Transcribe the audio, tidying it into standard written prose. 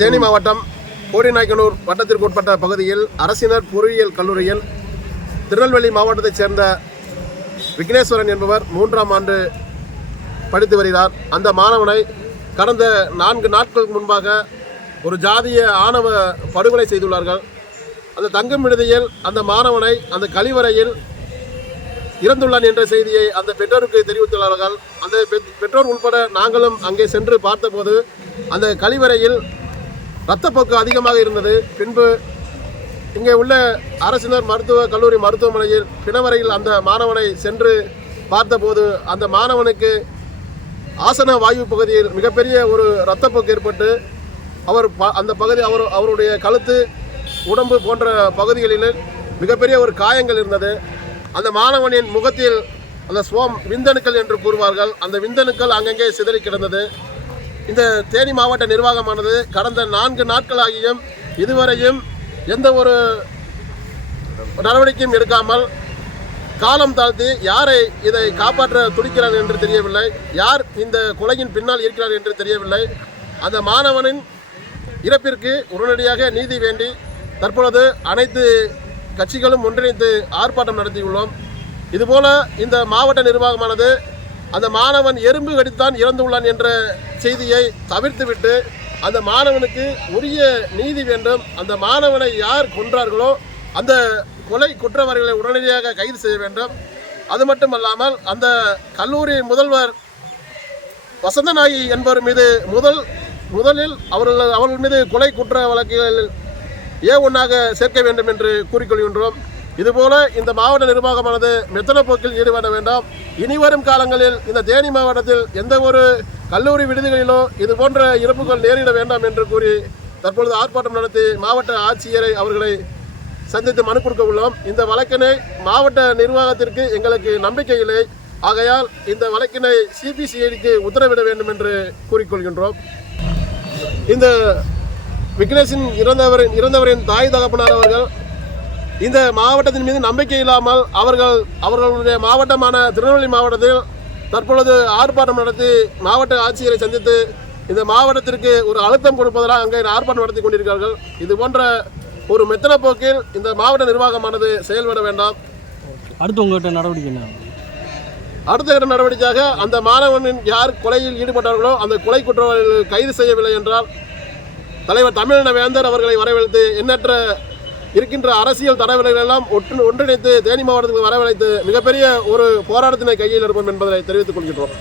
தேனி மாவட்டம் போடிநாயக்கனூர் வட்டத்திற்கு உட்பட்ட பகுதியில் அரசினர் பொறியியல் கல்லூரியில் திருநெல்வேலி மாவட்டத்தைச் சேர்ந்த விக்னேஸ்வரன் என்பவர் 3ஆம் ஆண்டு படித்து வருகிறார். அந்த மாணவனை கடந்த 4 நாட்களுக்கு முன்பாக ஒரு ஜாதிய ஆணவ படுகொலை செய்துள்ளார்கள். அந்த தங்கும் விடுதியில் அந்த மாணவனை அந்த கழிவறையில் இறந்துள்ளான் என்ற செய்தியை அந்த பெற்றோருக்கு தெரிவித்துள்ளார்கள். அந்த பெற்றோர் உட்பட நாங்களும் அங்கே சென்று பார்த்தபோது அந்த கழிவறையில் இரத்தப்போக்கு அதிகமாக இருந்தது. பின்பு இங்கே உள்ள அரசினர் மருத்துவக் கல்லூரி மருத்துவமனையில் பிணவரையில் அந்த மாணவனை சென்று பார்த்தபோது அந்த மாணவனுக்கு ஆசன வாயு பகுதியில் மிகப்பெரிய ஒரு இரத்தப்போக்கு ஏற்பட்டு அந்த பகுதி அவருடைய கழுத்து உடம்பு போன்ற பகுதிகளில் மிகப்பெரிய ஒரு காயங்கள் இருந்தது. அந்த மாணவனின் முகத்தில் அந்த விந்தணுக்கள் என்று கூறுவார்கள், அந்த விந்தணுக்கள் அங்கங்கே சிதறி கிடந்தது. இந்த தேனி மாவட்ட நிர்வாகமானது கடந்த 4 நாட்களாகியும் இதுவரையும் எந்த ஒரு நடவடிக்கையும் எடுக்காமல் காலம் தாழ்த்தி யாரை இதை காப்பாற்ற துடிக்கிறார் என்று தெரியவில்லை, யார் இந்த கொலையின் பின்னால் இருக்கிறார் என்று தெரியவில்லை. அந்த மாணவனின் இறப்பிற்கு உடனடியாக நீதி வேண்டி தற்பொழுது அனைத்து கட்சிகளும் ஒன்றிணைந்து ஆர்ப்பாட்டம் நடத்தியுள்ளோம். இதுபோல இந்த மாவட்ட நிர்வாகமானது அந்த மாணவன் எறும்பு கடித்தான் இறந்துள்ளான் என்ற செய்தியை தவிர்த்துவிட்டு அந்த மாணவனுக்கு உரிய நீதி வேண்டும். அந்த மாணவனை யார் கொன்றார்களோ அந்த கொலை குற்றவாளிகளை உடனடியாக கைது செய்ய வேண்டும். அது மட்டுமல்லாமல் அந்த கல்லூரி முதல்வர் வசந்தநாயகி என்பவர் மீது முதலில் அவர்கள் மீது கொலை குற்ற வழக்குகளில் A1ஆக சேர்க்க வேண்டும் என்று கூறிக்கொள்கின்றோம். இதுபோல இந்த மாவட்ட நிர்வாகமானது மெத்தன போக்கில் ஈடுபட வேண்டாம். இனிவரும் காலங்களில் இந்த தேனி மாவட்டத்தில் எந்த ஒரு கல்லூரி விடுதிகளிலோ இது போன்ற இறப்புகள் நேரிட வேண்டாம் என்று கூறி தற்பொழுது ஆர்ப்பாட்டம் நடத்தி மாவட்ட ஆட்சியரை அவர்களை சந்தித்து மனு கொடுக்க உள்ளோம். இந்த வழக்கினை மாவட்ட நிர்வாகத்திற்கு எங்களுக்கு நம்பிக்கை இல்லை. ஆகையால் இந்த வழக்கினை CBCIDக்கு உத்தரவிட வேண்டும் என்று கூறிக்கொள்கின்றோம். இந்த விக்னேஷின் இறந்தவரின் தாய் தகப்பனார் அவர்கள் இந்த மாவட்டத்தின் மீது நம்பிக்கை இல்லாமல் அவர்களுடைய மாவட்டமான திருநெல்வேலி மாவட்டத்தில் தற்பொழுது ஆர்ப்பாட்டம் நடத்தி மாவட்ட ஆட்சியரை சந்தித்து இந்த மாவட்டத்திற்கு ஒரு அழுத்தம் கொடுப்பதெல்லாம் அங்கே ஆர்ப்பாட்டம் நடத்தி கொண்டிருக்கிறார்கள். இது போன்ற ஒரு மெத்தன போக்கில் இந்த மாவட்ட நிர்வாகமானது செயல்பட வேண்டாம். அடுத்த உங்கள்கிட்ட நடவடிக்கை என்ன? அடுத்த கட்ட நடவடிக்கையாக அந்த மாணவனின் யார் கொலையில் ஈடுபட்டார்களோ அந்த கொலை குற்றவாளிகள் கைது செய்யவில்லை என்றால் தலைவர் தமிழின வேந்தர் அவர்களை வரவழைத்து எண்ணற்ற இருக்கின்ற அரசியல் தலைவர்கள் எல்லாம் ஒன்றிணைத்து தேனி மாவட்டத்துக்கு வரவழைத்து மிகப்பெரிய ஒரு போராட்டத்தினை கையில் எடுப்போம் என்பதை தெரிவித்துக் கொள்கின்றோம்.